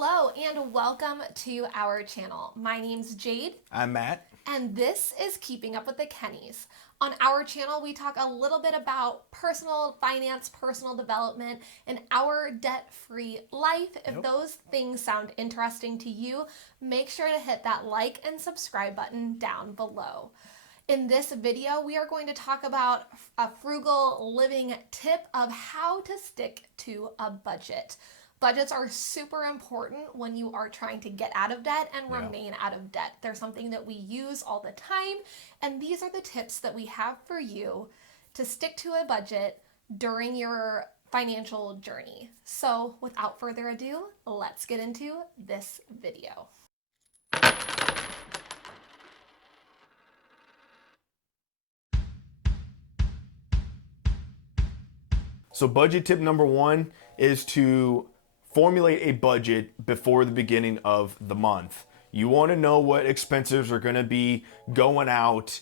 Hello and welcome to our channel. My name's Jade. I'm Matt. And this is Keeping Up with the Kennys. On our channel, we talk a little bit about personal finance, personal development, and our debt-free life. If those things sound interesting to you, make sure to hit that like and subscribe button down below. In this video, we are going to talk about a frugal living tip of how to stick to a budget. Budgets are super important when you are trying to get out of debt and remain out of debt. They're something that we use all the time, and these are the tips that we have for you to stick to a budget during your financial journey. So without further ado, let's get into this video. So budget tip number one is to formulate a budget before the beginning of the month. You want to know what expenses are going to be going out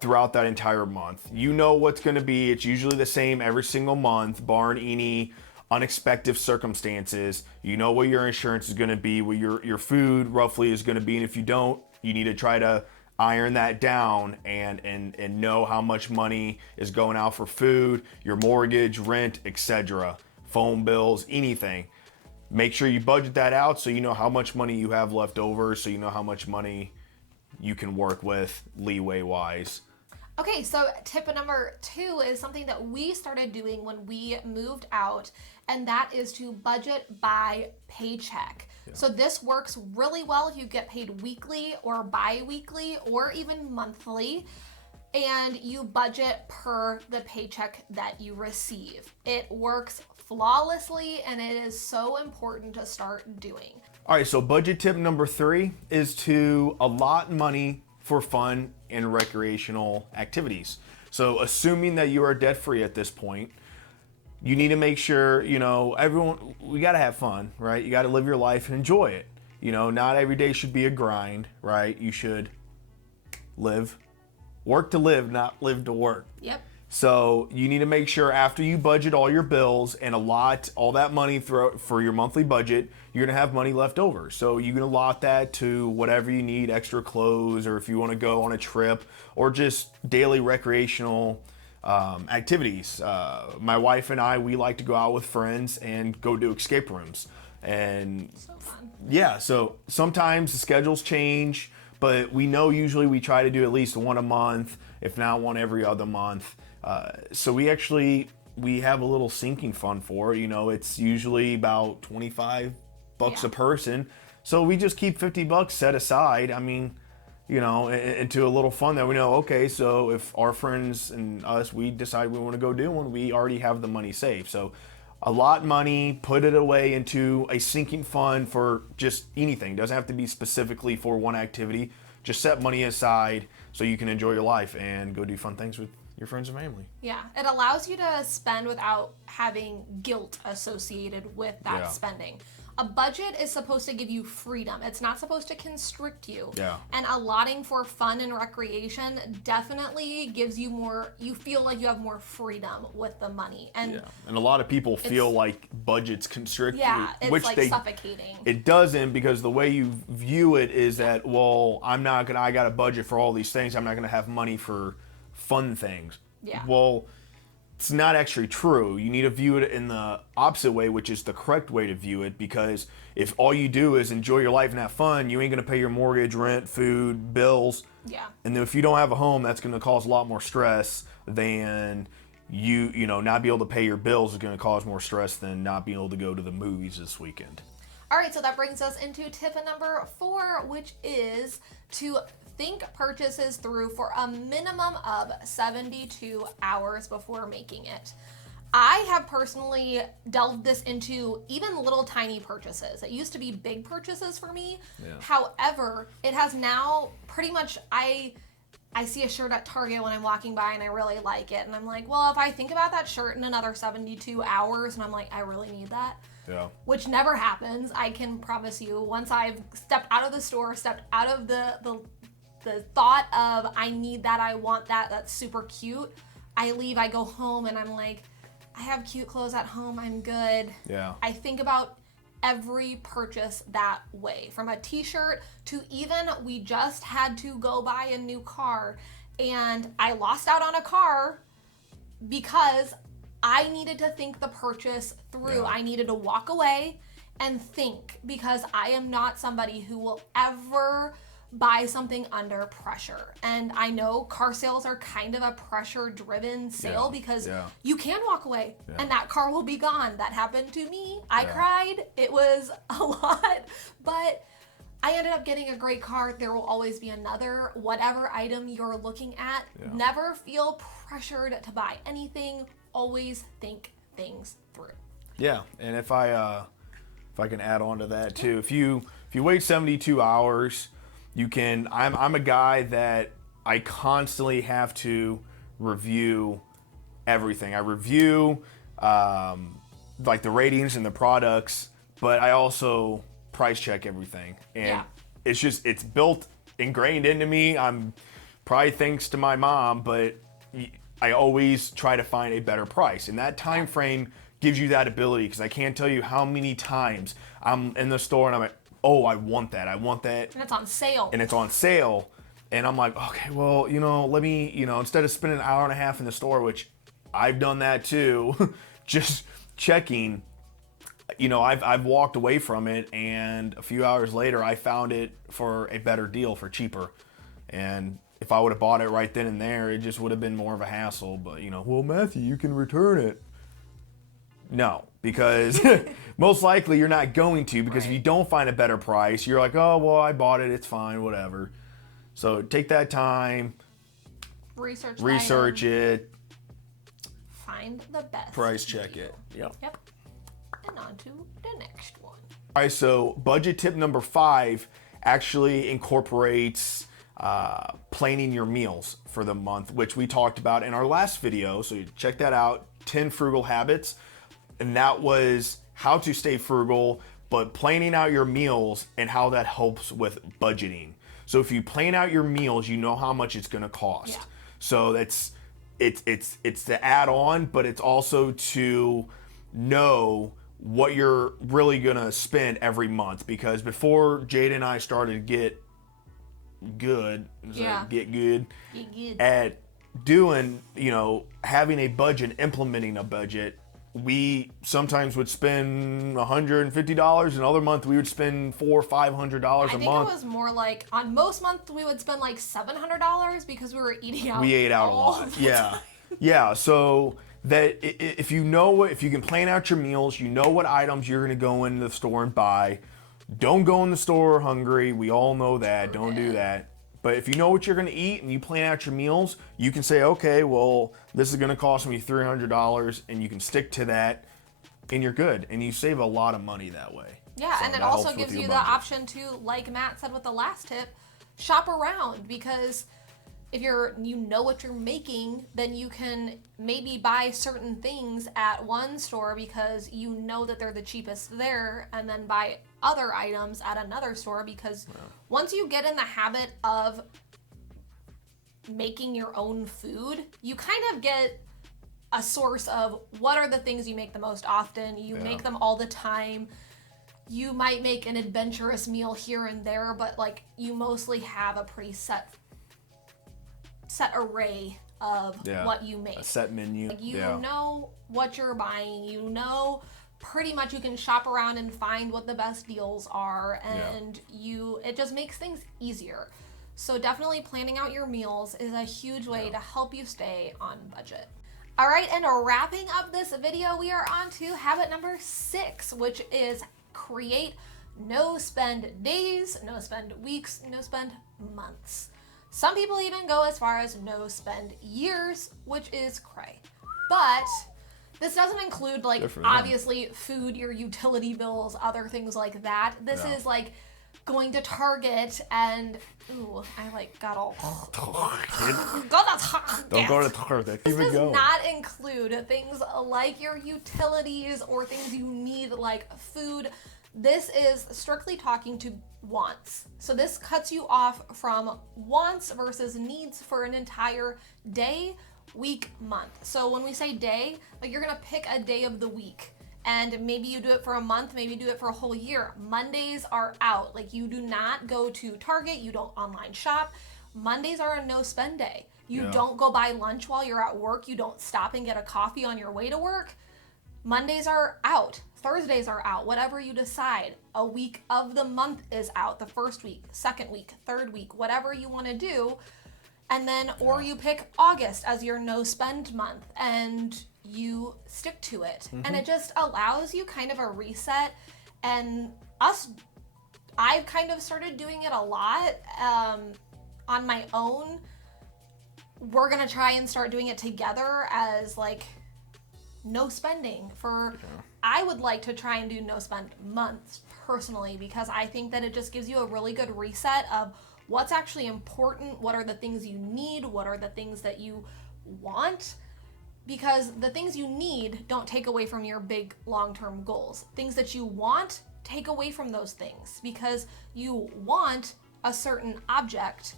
throughout that entire month. You know what's going to be. It's usually the same every single month, barring any unexpected circumstances. You know what your insurance is going to be, what your food roughly is going to be, and if you don't, you need to try to iron that down and know how much money is going out for food, your mortgage, rent, etc., phone bills, anything. Make sure you budget that out so you know how much money you have left over, so you know how much money you can work with leeway wise. Okay, so tip number 2 is something that we started doing when we moved out, and that is to budget by paycheck. So this works really well if you get paid weekly or bi-weekly or even monthly, and you budget per the paycheck that you receive. It works flawlessly, and it is so important to start doing. All right, so budget tip number 3 is to allot money for fun and recreational activities. So assuming that you are debt-free at this point, you need to make sure, we got to have fun, right? You got to live your life and enjoy it. Not every day should be a grind, right? You should work to live, not live to work. Yep. So you need to make sure after you budget all your bills and allot all that money for your monthly budget, you're going to have money left over. So you can allot that to whatever you need, extra clothes, or if you want to go on a trip, or just daily recreational activities. My wife and I, we like to go out with friends and go do escape rooms. And so fun. Yeah, so sometimes the schedules change, but we know usually we try to do at least one a month, if not one every other month. So we have a little sinking fund for it. It's usually about $25 a person. So we just keep $50 set aside. Into a little fund that we know, okay, so if our friends and us, we decide we want to go do one, we already have the money saved. So allot money, put it away into a sinking fund for just anything. It doesn't have to be specifically for one activity. Just set money aside so you can enjoy your life and go do fun things with your friends and family. Yeah, it allows you to spend without having guilt associated with that spending. A budget is supposed to give you freedom. It's not supposed to constrict you. Yeah. And allotting for fun and recreation definitely gives you more, you feel like you have more freedom with the money. And a lot of people feel like budgets constrict you. It's which like suffocating. It doesn't, because the way you view it is that, well, I got a budget for all these things. I'm not going to have money for fun things. Yeah. Well, it's not actually true. You need to view it in the opposite way, which is the correct way to view it, because if all you do is enjoy your life and have fun, you ain't going to pay your mortgage, rent, food, bills. Yeah. And then if you don't have a home, that's going to cause a lot more stress than not be able to pay your bills is going to cause more stress than not being able to go to the movies this weekend. All right, so that brings us into tip number 4, which is to think purchases through for a minimum of 72 hours before making it. I have personally delved this into even little tiny purchases. It used to be big purchases for me. Yeah. However, it has now pretty much, I see a shirt at Target when I'm walking by and I really like it. And I'm like, well, if I think about that shirt in another 72 hours and I'm like, I really need that. Yeah. Which never happens. I can promise you, once I've stepped out of the store, stepped out of the thought of I need that, I want that, that's super cute. I leave, I go home, and I'm like, I have cute clothes at home, I'm good. Yeah. I think about every purchase that way. From a t-shirt to even we just had to go buy a new car and I lost out on a car because I needed to think the purchase through. Yeah. I needed to walk away and think, because I am not somebody who will ever buy something under pressure. And I know car sales are kind of a pressure driven sale because you can walk away and that car will be gone. That happened to me. I cried. It was a lot, but I ended up getting a great car. There will always be another. Whatever item you're looking at, never feel pressured to buy anything. Always think things through. Yeah, and if I can add on to that too, if you wait 72 hours, you can. I'm a guy that I constantly have to review everything. I review like the ratings and the products, but I also price check everything, and it's built ingrained into me. I'm probably thanks to my mom, but I always try to find a better price, and that time frame gives you that ability, because I can't tell you how many times I'm in the store and I'm like, oh, I want that, and it's on sale, and I'm like, okay, well, let me, instead of spending an hour and a half in the store, which I've done that too, just checking, I've walked away from it, and a few hours later I found it for a better deal, for cheaper. And if I would have bought it right then and there, it just would have been more of a hassle. But well, Matthew, you can return it. No, because most likely you're not going to, because if you don't find a better price, you're like, oh, well, I bought it, it's fine, whatever. So take that time, research it, find the best price check it. Yep. And on to the next one. All right, so budget tip number 5 actually incorporates planning your meals for the month, which we talked about in our last video. So you check that out, 10 frugal habits. And that was how to stay frugal, but planning out your meals and how that helps with budgeting. So if you plan out your meals, you know how much it's going to cost. Yeah. So it's to add on, but it's also to know what you're really going to spend every month. Because before Jade and I started to get good at doing, having a budget, implementing a budget, we sometimes would spend $150, and other month we would spend $400 or $500 a month. I think it was more like, on most months we would spend like $700 because we were eating out. We ate out a lot. Yeah. So that if you can plan out your meals, you know what items you're going to go into the store and buy. Don't go in the store hungry. We all know that. Don't do that. But if you know what you're going to eat and you plan out your meals, you can say, okay, well, this is going to cost me $300, and you can stick to that, and you're good. And you save a lot of money that way. Yeah, So and it that also helps with gives your you the budget. option to, like Matt said with the last tip, shop around, because if you know what you're making, then you can maybe buy certain things at one store because you know that they're the cheapest there, and then buy other items at another store, because once you get in the habit of making your own food, you kind of get a source of what are the things you make the most often. You make them all the time. You might make an adventurous meal here and there, but like you mostly have a pretty set array of what you make. A set menu. Like you know what you're buying. You know pretty much you can shop around and find what the best deals are, and it just makes things easier. So definitely planning out your meals is a huge way to help you stay on budget. All right, and wrapping up this video, we are on to habit number 6, which is create no spend days, no spend weeks, no spend months. Some people even go as far as no spend years, which is cray. But this doesn't include obviously food, your utility bills, other things like that. This is like going to Target and I got all Don't go to Target. This does not include things like your utilities or things you need like food. This is strictly talking to wants. So this cuts you off from wants versus needs for an entire day, week, month. So when we say day, like you're gonna pick a day of the week And maybe you do it for a month, maybe you do it for a whole year. Mondays are out. Like, you do not go to Target, you don't online shop. Mondays are a no spend day. You don't go buy lunch while you're at work. You don't stop and get a coffee on your way to work. Mondays are out. Thursdays are out. Whatever you decide. A week of the month is out. The first week, second week, third week, whatever you want to do. And then, or you pick August as your no spend month and you stick to it. And it just allows you kind of a reset. And I've kind of started doing it a lot on my own. We're going to try and start doing it together as like no spending for, I would like to try and do no spend months personally, because I think that it just gives you a really good reset of what's actually important, what are the things you need, what are the things that you want, because the things you need don't take away from your big long-term goals. Things that you want take away from those things, because you want a certain object.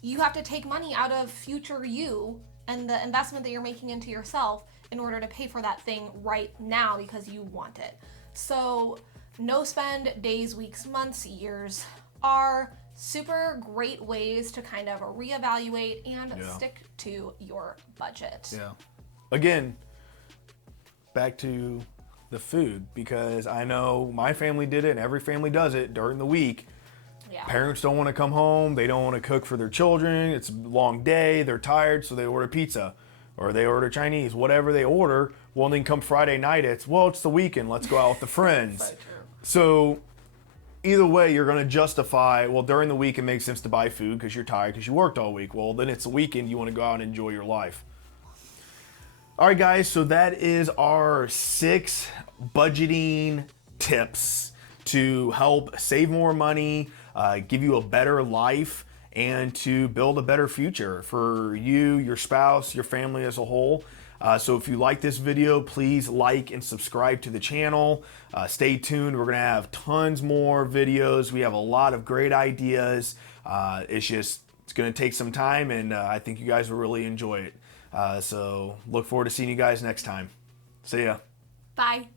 You have to take money out of future you and the investment that you're making into yourself in order to pay for that thing right now because you want it. So no spend days, weeks, months, years are super great ways to kind of reevaluate and stick to your budget. Yeah. Again, back to the food, because I know my family did it and every family does it during the week. Parents don't want to come home. They don't want to cook for their children. It's a long day. They're tired, so they order pizza or they order Chinese, whatever they order. Well, then come Friday night, it's the weekend. Let's go out with the friends. So either way, you're going to justify, well, during the week, it makes sense to buy food because you're tired because you worked all week. Well, then it's the weekend. You want to go out and enjoy your life. All right, guys. So that is our 6 budgeting tips to help save more money, give you a better life, and to build a better future for you, your spouse, your family as a whole. So if you like this video, please like and subscribe to the channel. Stay tuned. We're going to have tons more videos. We have a lot of great ideas. It's going to take some time, and I think you guys will really enjoy it. So look forward to seeing you guys next time. See ya. Bye.